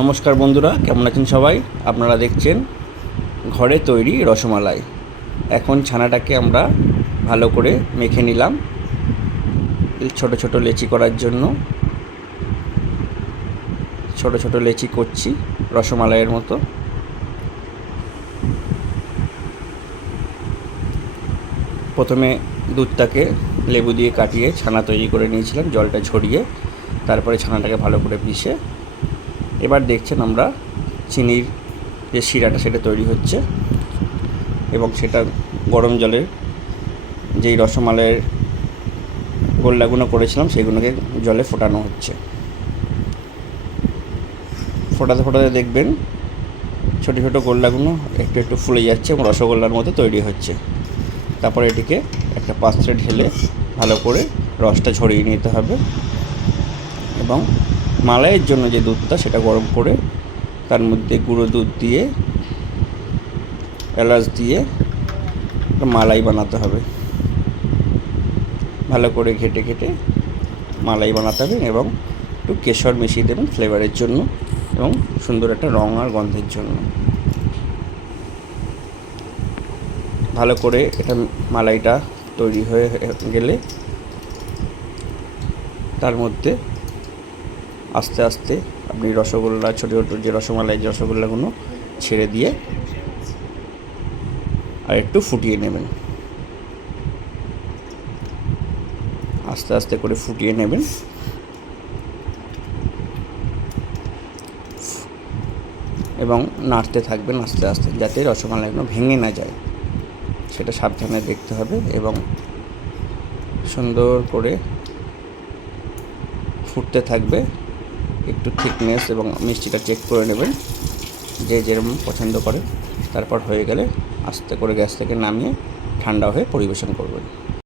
নমস্কার বন্ধুরা, কেমন আছেন সবাই? আপনারা দেখছেন ঘরে তৈরি রসমালাই। এখন ছানাটাকে আমরা ভালো করে মেখে নিলাম। ছোট ছোট লেচি করার জন্য ছোট ছোট লেচি করছি রসমালাইয়ের মতো। প্রথমে দুধটাকে লেবু দিয়ে কাটিয়ে ছানা তৈরি করে নিয়েছিলাম, জলটা ছড়িয়ে। তারপরে ছানাটাকে ভালো করে পিষে এবার দেখছেন আমরা চিনির যে শিরাটা সেটা তৈরি হচ্ছে এবং সেটা গরম জলের যেই রসমালাইয়ের গোল্লাগুলো করেছিলাম সেগুলোকে জলে ফোটানো হচ্ছে। ফোটাতে ফোটাতে দেখবেন ছোটো ছোটো গোল্লাগুলো একটু একটু ফুলে যাচ্ছে এবং রসগোল্লার মতো তৈরি হচ্ছে। তারপর এটিকে একটা পাত্রে ঢেলে ভালো করে রসটা ঝরিয়ে নিতে হবে এবং মালাইয়ের জন্য যে দুধটা সেটা গরম করে তার মধ্যে গুঁড়ো দুধ দিয়ে, এলাচ দিয়ে মালাই বানাতে হবে। ভালো করে ঘেটে ঘেটে মালাই বানাতে হবে এবং একটু কেশর মিশিয়ে দেবেন ফ্লেভারের জন্য এবং সুন্দর একটা রঙ আর গন্ধের জন্য। ভালো করে এটা মালাইটা তৈরি হয়ে গেলে তার মধ্যে আস্তে আস্তে আপনি রসগোল্লা, ছোটো ছোটো যে রসমালাই, যে রসগোল্লাগুলো ছেড়ে দিয়ে আর একটু ফুটিয়ে নেবেন। আস্তে আস্তে করে ফুটিয়ে নেবেন। এবং নাড়তে থাকবেন আস্তে আস্তে যাতে রসমালাইগুলো ভেঙে না যায়। সেটা সাবধানে দেখতে হবে এবং সুন্দর করে ফুটতে থাকবে। একটু থিকনেস এবং মিষ্টিটা চেক করে নেবেন। যে যেরকম পছন্দ করে, তারপর হয়ে গেলে আস্তে করে গ্যাস থেকে নামিয়ে ঠান্ডা হয়ে পরিবেশন করবেন।